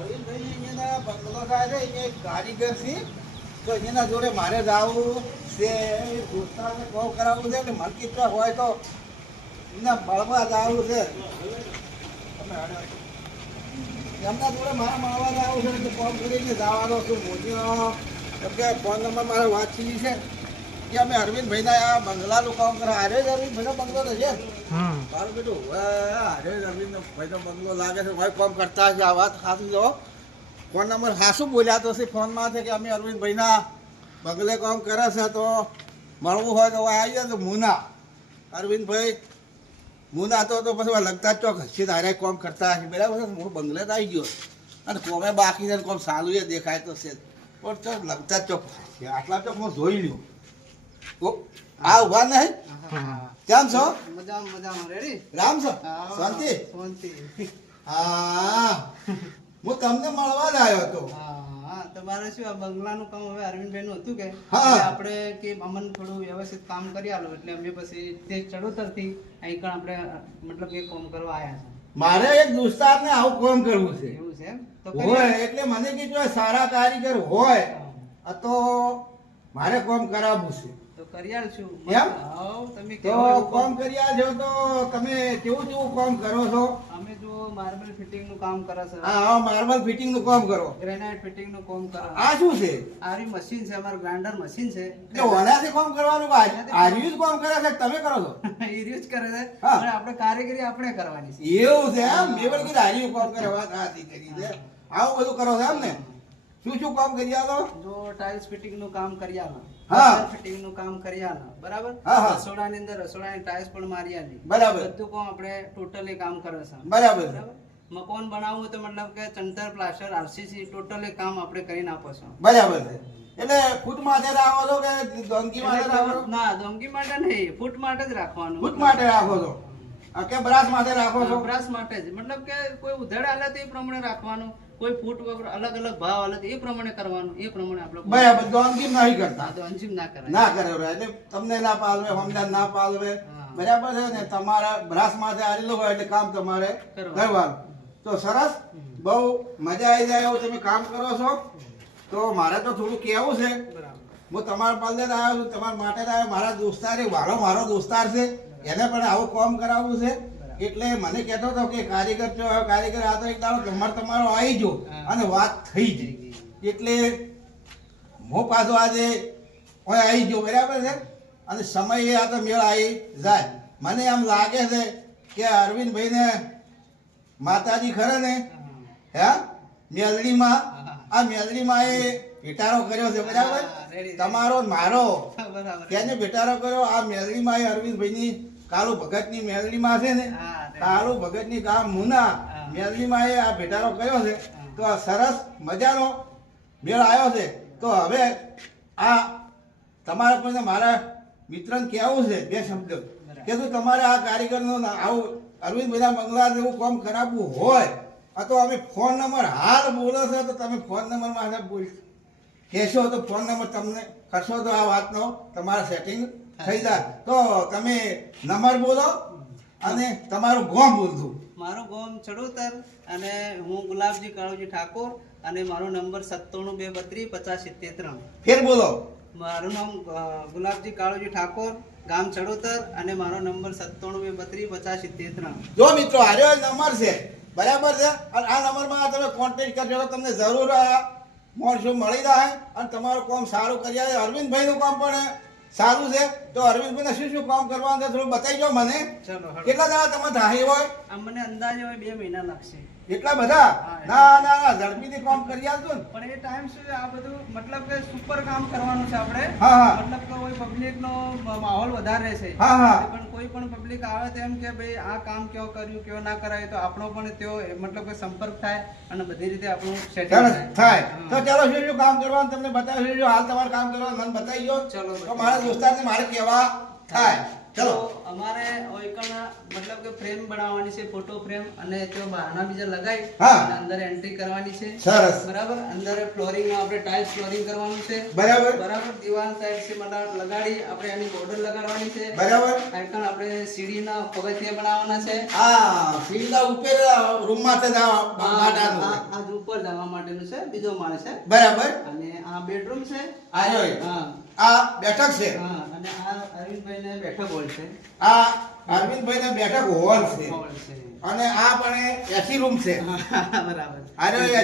બંગલો થાય છે એક કારીગર છે તો એના જોડે મારે જવું છે દોસ્તારને કોલ કરાવવું છે એટલે મલકી ચોક હોય તો એમને મળવા જવું છે એમના જોડે મારે મળવા જવું છે તો કોલ કરીને જવાનો છું મોદીનો કે ફોન નંબર મારે વાતચીત છે કે અમે અરવિંદભાઈના આ બંગલાનું કામ કરે હારે જ અરવિંદભાઈનો બંગલો તો છે મારું બેટું હારે જ અરવિંદભાઈનો બંગલો લાગે છે ભાઈ કામ કરતા છે આ વાત સાચી જો ફોન નંબર હાસું બોલ્યા તો છે ફોનમાં છે કે અમે અરવિંદભાઈના બંગલે કામ કરે છે તો મળવું હોય તો આવી જાય તો મુના અરવિંદભાઈ મુના તો પછી લગતા જ ચોક હસી તારે કામ કરતા હશે બરાબર છે હું બંગલે તો આવી ગયો અને કોમે બાકી છે કોમ સારું એ દેખાય તો છે પણ તો લગતા જ ચોક આટલા ચોક હું જોઈ લ્યો આ ઉભા નહીં કેમ છો મજામાં રેડી રામ છો શાંતિ હા હું તમને મળવા જ આવ્યો હતો તમારે શું આ બંગલાનું કામ હવે અરવિંદભાઈ નું હતું કે હા. આપણે કે અમન થોડું વ્યવસ્થિત કામ કરી આલો એટલે અમે પછી તે ચડોતરથી અહીં કણ આપણે મતલબ કે કામ કરવા આવ્યા મારે એક દોસ્તારને આવું કામ કરવું છે છે એવું છે એમ તો હોય એટલે મને કીધું સારા કારીગર હોય તો મારે કામ કરાવવું છે કરી આલશું એમ? તમે તો કામ કર્યા છો તો તમે કેવું કેવું કામ કરો છો અમે જો માર્બલ ફિટિંગ નું કામ કરે છે હા માર્બલ ફિટિંગ નું કામ કરો ગ્રેનાઇટ ફિટિંગ નું કામ કરે આ શું છે આરી મશીન છે અમારું ગ્રાઇન્ડર મશીન છે એટલે ઓનાથી કામ કરવાનું આર્યું જ કામ કરે છે તમે કરો છો એ રીત કરે છે હા. અને આપણે કારીગરી આપણે કરવાની છે એવું છે એમ મેં પણ કીધું આર્યું કામ કરે વાત સાચી કરી છે આવું બધું કરો છો એમ ને શું શું કામ કરી આલો જો ટાઇલ્સ ફિટિંગ નું કામ કરી આલો હા. ફિટિંગ નું કામ કરી આલો બરાબર હા, હા. રસોડાની અંદર રસોડાની ટાઇલ્સ પણ મારી આલી બરાબર. બધું કામ આપણે ટોટલી કામ કરે છે બરાબર છે. બરાબર મકાન બનાવવું તો મતલબ કે ચણતર પ્લાસ્ટર આરસીસી ટોટલી કામ આપણે કરીને આપો છો બરાબર છે એટલે ફૂટ માટે રાખો છો કે ડોંકી માટે રાખો છો ના ડોંગી માટે નહીં ફૂટ માટે જ રાખવાનું ફૂટ માટે રાખો છો કે બ્રાસ માટે રાખો છો બ્રાસ માટે જ મતલબ કે કોઈ ઉધેડ હાલે તો એ પ્રમાણે રાખવાનું કોઈ ફૂટ વગર અલગ અલગ ભાવ હાલે તો એ પ્રમાણે કરવાનું એ પ્રમાણે આપણે બરાબર ડોંકી નહીં કરતા હા, તો અંજીમ ના કરાય ના કરે એટલે તમને ના પાલવે હમણાં ના પાલવે હા. બરાબર છે ને તમારા બ્રાસ માટે આવેલું હોય એટલે કામ તમારે કરવાનું તો સરસ બહુ મજા આવી જાય એવું તમે કામ કરો છો તો મારે તો થોડું કહેવું છે બરાબર હું તમારા પાસે જ આવ્યો છું તમારા માટે જ આવ્યો મારા દોસ્તાર મારો દોસ્તાર છે એને પણ આવું કામ કરાવવું છે એટલે મને કહેતો હતો કે કારીગર જો કારીગર આ તો એક દાડો તમારો આવી ગયો અને વાત થઈ ગઈ એટલે હું પાછો આજે ઓય આવી ગયો બરાબર છે અને સમયે આ તો મેળ આવી જાય મને એમ લાગે છે કે અરવિંદભાઈને માતાજી ખરે ને હે મેલડીમાં આ મેલડીમાં એ ભેટારો કર્યો છે બરાબર તમારો ને મારો બરાબર તેને ભેટારો કર્યો આ મેલડીમાં એ અરવિંદભાઈની કાળુ ભગતની મેલડીમાં છે ને હા, કાળુ ભગતની ગામ મુના મેલડીમાં એ આ ભેટારો કર્યો છે તો આ સરસ મજાનો મેળ આવ્યો છે તો હવે આ તમારા પાસે મારા મિત્રને કહેવું છે બે શબ્દ કે તું તમારે આ કારીગરનું આવું અરવિંદભાઈના બંગલા જેવું કામ કરાવવું હોય તો અમે ફોન નંબર હાલ બોલો છો તો તમે ફોન નંબર મારે બોલ કહેશો તો ફોન નંબર તમને કરશો તો આ વાતનો તમારા સેટિંગ થઈ જાય તો તમે નંબર બોલો અને તમારું ગામ બોલતું મારું ગામ ચડોતર અને હું ગુલાબજી કાળુજી ઠાકોર અને મારો નંબર 97 ફેર બોલો મારું નામ ગુલાબજી કાળુજી ઠાકોર ગામ ચડોતર અને મારો નંબર 97 જો મિત્રો આર્યો નંબર છે બરાબર છે અને આ નંબરમાં તમે કોન્ટેક્ટ કરજો તો તમને જરૂર માણસો મળી જાય અને તમારું કામ સારું કરી આવે અરવિંદભાઈનું કામ પણ સારું છે તો અરવિંદભાઈને શું શું કામ કરવાનું છે થોડું બતાવી દો મને ચલો કેટલા દાડા તમે ધારી હોય આ મને અંદાજે હવે 2 મહિના લાગશે એટલા બધા ના ના ના ઝડપીથી કામ કરી આપજો ને પણ એ ટાઈમ સુધી આ બધું મતલબ કે સુપર કામ કરવાનું છે આપણે હા, હા. મતલબ કે કોઈ પબ્લિક નો માહોલ વધારે રહેશે હા, હા. પણ કોઈ પણ પબ્લિક આવે તો એમ કે ભાઈ આ કામ કયો કર્યું કયો ના કરાય તો આપણો પણ તેઓ મતલબ કે સંપર્ક થાય અને બધી રીતે આપણું સેટિંગ સરસ થાય તો હા. ચાલો શું શું કામ કરવાનું તમને બતાવી હાલ તમારે કામ કરવાનું મને બતાવી દો ચલો, તો મારા દોસ્તારને મારે કહેવા થાય. ચલો તો અમારે ઓયકણ મતલબ કે ફ્રેમ બનાવવાની છે, ફોટો ફ્રેમ, અને તે બહારના બીજા લગાવી હા. અને અંદર એન્ટ્રી કરવાની છે. સરસ. બરાબર. અંદર ફ્લોરિંગ આપણે ટાઇલ્સ ફ્લોરિંગ કરવાનું છે. બરાબર. બરાબર. દીવાલ સાઈડ છે મતલબ લગાડી આપણે એની બોર્ડર લગાડવાની છે. બરાબર. આઈકણ આપણે સીડીના પગથિયા બનાવવાના છે. આ સીધા ઉપર રૂમમાં તે માટાનું છે. આ ઉપર જવા માટેનું છે, બીજો માળ છે. બરાબર. અને આ બેડરૂમ છે. આ રહ્યો. હા આ બેઠક છે. હા. અને આ અરવિંદભાઈને બેઠક હોલ છે. આ અરવિંદભાઈ બેઠક હોલ છે. હોલ છે. અને આ પણ એસી રૂમ છે. બરાબર. આ રહ્યો